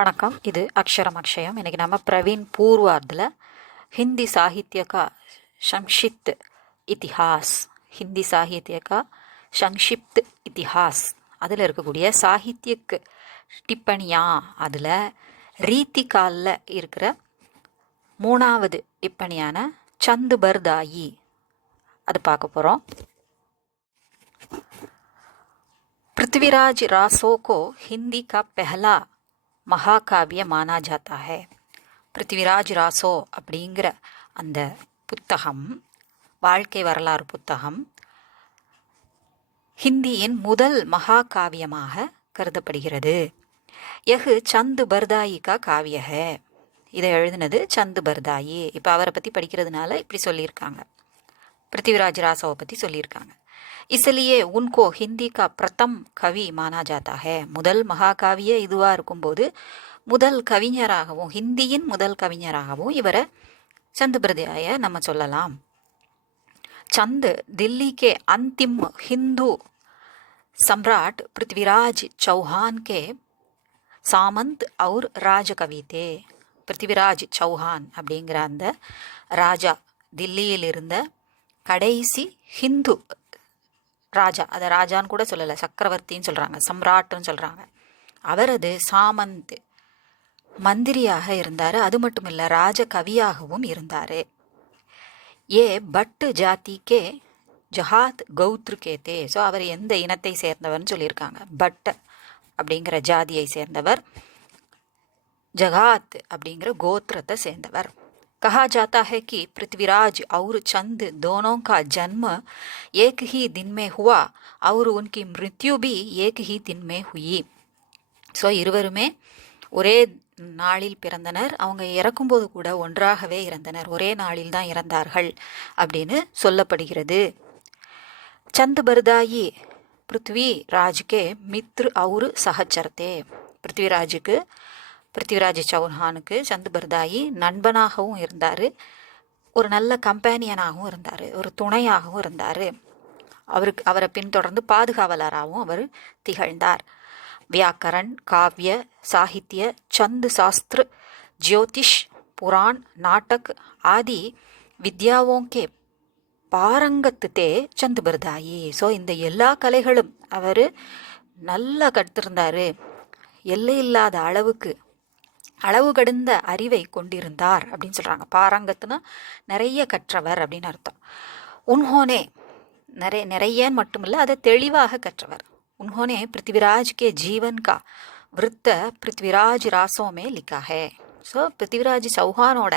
வணக்கம். இது அக்ஷரம் அக்ஷயம். இன்றைக்கி நம்ம பிரவீன் பூர்வார்டில் ஹிந்தி சாகித்ய கா சங்ஷிப்த் இத்திஹாஸ் ஹிந்தி சாகித்ய கா சங்ஷிப்த் இத்திஹாஸ் அதில் இருக்கக்கூடிய சாகித்யக்கு டிப்பணியா அதில் ரீத்தி காலில் இருக்கிற 3வது டிப்பணியான சந்து பர்தாயி அது பார்க்க போகிறோம். पृथ्वीराज रासो को हिंदी का पहला மகாகாவிய மானா ஜாத்தா ஹே. பிருத்திவிராஜ் ராசோ அப்படிங்கிற அந்த புத்தகம், வாழ்க்கை வரலாறு புத்தகம், ஹிந்தியின் முதல் மகாகாவியமாக கருதப்படுகிறது. யஹ் சந்து பர்தாயி கா காவிய ஹே. இதை எழுதினது சந்து பர்தாயி. இப்போ அவரை பற்றி படிக்கிறதுனால இப்படி சொல்லியிருக்காங்க, பிருத்திவிராஜ் ராசோவை பற்றி சொல்லியிருக்காங்க. इसलिए उनको हिंदी का प्रथम कवि माना जाता है. முதல் மகாகாவிய இதுவாக இருக்கும்போது முதல் கவிஞராகவும் ஹிந்தியின் முதல் கவிஞராகவும் இவரை சந்து பர்தாயை நம்ம சொல்லலாம். சந்த் दिल्ली के अंतिम हिंदू सम्राट पृथ्वीराज चौहान के सामंत और राजकवि थे. पृथ्वीराज चौहान அப்படிங்கிற அந்த ராஜா, தில்லியில் இருந்த கடைசி ஹிந்து ராஜா, அதை ராஜான்னு கூட சொல்லலை, சக்கரவர்த்தின்னு சொல்கிறாங்க, சம்ராட்டுன்னு சொல்கிறாங்க. அவரது சாமந்த் மந்திரியாக இருந்தார். அது மட்டும் இல்லை, ராஜ கவியாகவும் இருந்தார். ஏ பட்டு ஜாதிக்கே ஜஹாத் கௌத்ருகேத்தே. ஸோ அவர் எந்த இனத்தை சேர்ந்தவர்னு சொல்லியிருக்காங்க. பட் அப்படிங்கிற ஜாதியை சேர்ந்தவர், ஜகாத் அப்படிங்கிற கோத்திரத்தை சேர்ந்தவர். कहा जाता है कि पृथ्वीराज और चंद दोनों का जन्म एक ही दिन में हुआ और उनकी मृत्यु भी एक ही दिन में हुई. ஸோ இருவருமே ஒரே நாளில் பிறந்தனர், அவங்க இறக்கும்போது கூட ஒன்றாகவே இறந்தனர், ஒரே நாளில் தான் இறந்தார்கள் அப்படின்னு சொல்லப்படுகிறது. சந்த் பர்தாயி பிருத்விராஜ்கே மித்ரு और சஹச்சரத்தே. பிருத்திவிராஜ் சௌஹானுக்கு சந்து பர்தாயி நண்பனாகவும் இருந்தார், ஒரு நல்ல கம்பேனியனாகவும் இருந்தார், ஒரு துணையாகவும் இருந்தார். அவரை பின்தொடர்ந்து பாதுகாவலராகவும் அவர் திகழ்ந்தார். வியாக்கரண், காவிய, சாகித்ய, சந்து சாஸ்திர, ஜோதிஷ், புராண், நாட்டக் ஆதி வித்யாவோங்கே பாரங்கத்து தே சந்து பர்தாயி. ஸோ இந்த எல்லா கலைகளும் அவர் நல்லா கற்றுருந்தார், எல்லையில்லாத அளவு கடந்த அறிவை கொண்டிருந்தார் அப்படின்னு சொல்கிறாங்க. பாரங்கத்துனா நிறைய கற்றவர் அப்படின்னு அர்த்தம். உன்ஹோனே நிறையன்னு மட்டும் இல்லை, அதை தெளிவாக கற்றவர். உன்ஹோனே பிருத்திவிராஜ் கே ஜீவன் கா விருத்த பிருத்திவிராஜ் ராசோமே லிக்கா ஹே. ஸோ பிருத்திவிராஜ் சௌஹானோட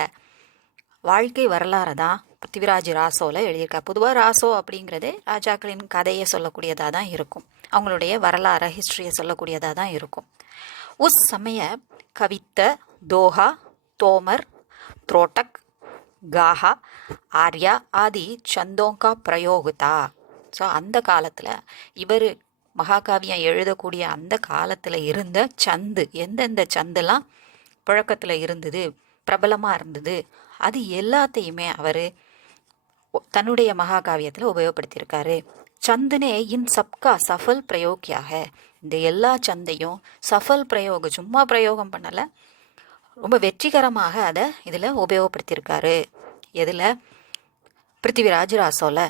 வாழ்க்கை வரலாறு தான் பிருத்திவிராஜ் ராசோவில் எழுதியிருக்கா. பொதுவாக ராசோ அப்படிங்கிறதே ராஜாக்களின் கதையை சொல்லக்கூடியதாக தான் இருக்கும், அவங்களுடைய வரலாறு ஹிஸ்ட்ரியை சொல்லக்கூடியதாக தான் இருக்கும். उस समय कवित्त, दोहा, तोमर, त्रोटक, गाहा, आर्या आदि छंदों का प्रयोग था. ஸோ அந்த காலத்தில் இவர் மகாகாவியம் எழுதக்கூடிய அந்த காலத்தில் இருந்த சந்து, எந்தெந்த சந்தெல்லாம் புழக்கத்தில் இருந்தது, பிரபலமாக இருந்தது, அது எல்லாத்தையுமே அவர் தன்னுடைய மகாகாவியத்தில் உபயோகப்படுத்தியிருக்காரு. சந்துனே இன் சப்கா சஃபல் பிரயோகியாக. இந்த எல்லா சந்தையும் சஃபல் பிரயோகம், சும்மா பிரயோகம் பண்ணலை, ரொம்ப வெற்றிகரமாக அதை இதில் உபயோகப்படுத்தியிருக்காரு. எதில்? பிருத்திவிராஜ் ராசோல.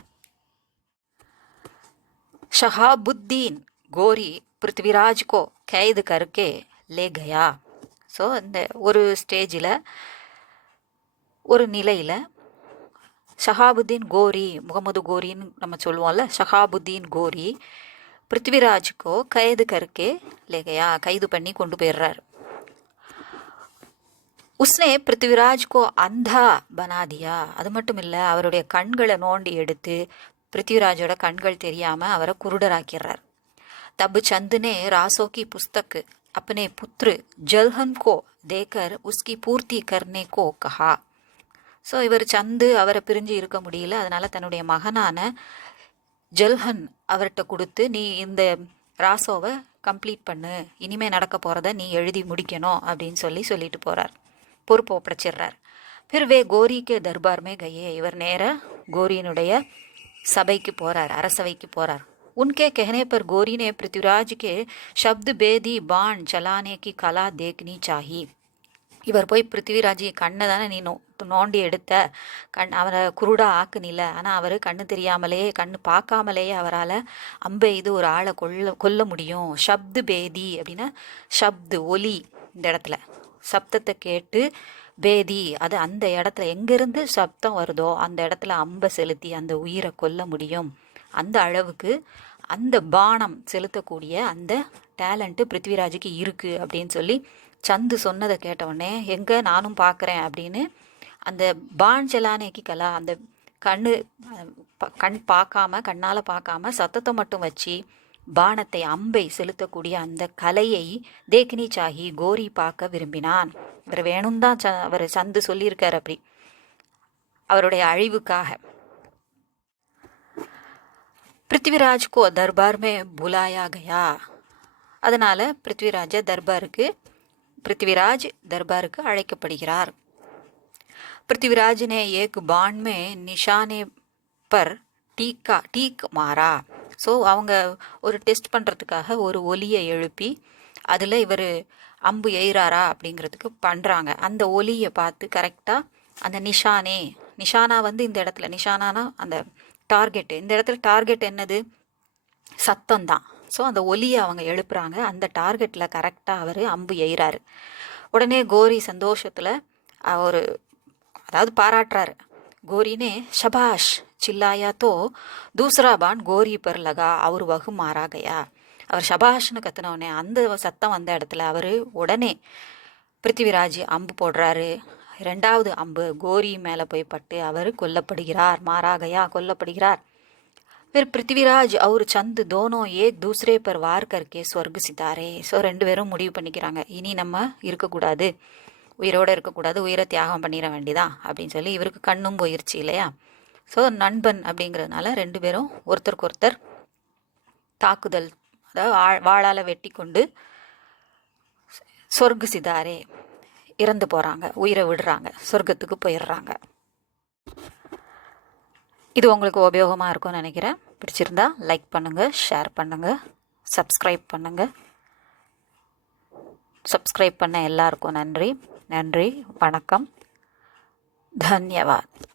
ஷஹாபுத்தீன் கோரி பிருத்திவிராஜ் கோ கைது கருக்கே லே கயா. ஸோ இந்த ஒரு ஸ்டேஜில், ஒரு நிலையில் ஷஹாபுத்தீன் கோரி, முகமது கோரின்னு நம்ம சொல்லுவோம்ல, ஷஹாபுத்தீன் கோரி பிருத்திவிராஜுக்கோ கைது கருக்கே லேகையா, கைது பண்ணி கொண்டு போயிடுறார். உஸ்னே பிருத்திவிராஜ்கோ அந்தா பனாதியா. அது மட்டும் இல்லை, அவருடைய கண்களை நோண்டி எடுத்து பிருத்திவிராஜோட கண்கள் தெரியாமல் அவரை குருடராக்கிறார். தப் சந்துனே ராசோக்கி புஸ்தக் अपने पुत्र जलहन को देकर उसकी पूर्ति करने को कहा. ஸோ இவர் சந்து அவரை பிரிஞ்சு இருக்க முடியல, அதனால் தன்னுடைய மகனான ஜல்ஹன் அவர்கிட்ட கொடுத்து, நீ இந்த ராசோவை கம்ப்ளீட் பண்ணு, இனிமேல் நடக்க போகிறத நீ எழுதி முடிக்கணும் அப்படின்னு சொல்லிட்டு போகிறார், பொறுப்பு ஒப்படைச்சிடுறார். பிறகு வே கோரிக்கே தர்பார்மே கையே. இவர் நேராக கோரியினுடைய சபைக்கு போகிறார், அரசவைக்கு போகிறார். उनके कहने पर गौरी ने पृथ्वीराज के शब्द भेदी बाण चलाने की कला देखनी चाहिए. இவர் போய் பிருத்திவிராஜி கண்ணை தானே நீ நோண்டி எடுத்த, அவரை குருடா ஆக்குனில, ஆனால் அவர் கண்ணு தெரியாமலேயே கண்ணு பார்க்காமலேயே அவரால் அம்பை இது ஒரு ஆளை கொல்ல முடியும். ஷப்து பேதி அப்படின்னா ஷப்து ஒலி, இந்த இடத்துல சப்தத்தை கேட்டு பேதி அது அந்த இடத்துல எங்கேருந்து சப்தம் வருதோ அந்த இடத்துல அம்பை செலுத்தி அந்த உயிரை கொல்ல முடியும். அந்த அளவுக்கு அந்த பானம் செலுத்தக்கூடிய அந்த டேலண்ட்டு பிருத்திவிராஜுக்கு இருக்குது அப்படின்னு சொல்லி சந்து சொன்னதை கேட்டவுடனே எங்கே நானும் பார்க்குறேன் அப்படின்னு அந்த பான் செலானேக்கி கலா, அந்த கண் பார்க்காம கண்ணால் பார்க்காம சத்தத்தை மட்டும் வச்சு பானத்தை அம்பை செலுத்தக்கூடிய அந்த கலையை தேக்கினி சாஹி கோரி பார்க்க விரும்பினான். இவர் வேணும் தான் அவர் சந்து சொல்லியிருக்கார். அப்படி அவருடைய அழிவுக்காக. பிருத்திவிராஜ் கோ தர்பார் மே புலாயா கயா. அதனால் பிருத்திவிராஜ் தர்பாருக்கு அழைக்கப்படுகிறார். पृथ्वीराज ने एक बाण में निशाने पर டீக் மாறா. ஸோ அவங்க ஒரு டெஸ்ட் பண்ணுறதுக்காக ஒரு ஒலியை எழுப்பி அதில் இவர் அம்பு எய்கிறாரா அப்படிங்கிறதுக்கு பண்ணுறாங்க. அந்த ஒலியை பார்த்து கரெக்டாக அந்த நிஷானா வந்து இந்த இடத்துல நிஷானானா அந்த டார்கெட்டு, இந்த இடத்துல டார்கெட் என்னது, சத்தம்தான். ஸோ அந்த ஒலியை அவங்க எழுப்புறாங்க. அந்த டார்கெட்டில் கரெக்டாக அவர் அம்பு எய்கிறாரு. உடனே கோரி சந்தோஷத்தில் அதாவது பாராட்டுறாரு. கோரினே ஷபாஷ் சில்லாயா தோ தூசரா பான் கோரி பர் லகா அவர் வகு மாறா கயா. அவர் ஷபாஷ்னு கத்தினோடனே அந்த சத்தம் வந்த இடத்துல அவர் உடனே பிருத்திவிராஜ் அம்பு போடுறாரு. 2வது அம்பு கோரி மேலே போய் பட்டு அவர் கொல்லப்படுகிறார். மாறா கயா கொல்லப்படுகிறார். फिर पृथ्वीराज और चंद दोनों एक दूसरे पर वार करके स्वर्ग सितारे. ஸோ 2 பேரும் முடிவு பண்ணிக்கிறாங்க, இனி நம்ம இருக்கக்கூடாது, உயிரோடு இருக்கக்கூடாது, உயிரை தியாகம் பண்ணிட வேண்டிதான் அப்படின்னு சொல்லி. இவருக்கு கண்ணும் போயிடுச்சு இல்லையா. ஸோ நண்பன் அப்படிங்கிறதுனால 2 பேரும் ஒருத்தருக்கு ஒருத்தர் தாக்குதல், அதாவது வாளால் வெட்டி கொண்டு சொர்க்கு சிதாரே இறந்து போகிறாங்க, உயிரை விடுறாங்க, சொர்க்கத்துக்கு போயிடுறாங்க. இது உங்களுக்கு உபயோகமாக இருக்கும்னு நினைக்கிறேன். பிடிச்சிருந்தா லைக் பண்ணுங்கள், ஷேர் பண்ணுங்கள், சப்ஸ்கிரைப் பண்ணுங்கள். சப்ஸ்கிரைப் பண்ண எல்லாருக்கும் நன்றி. வணக்கம். தன்யவாத்.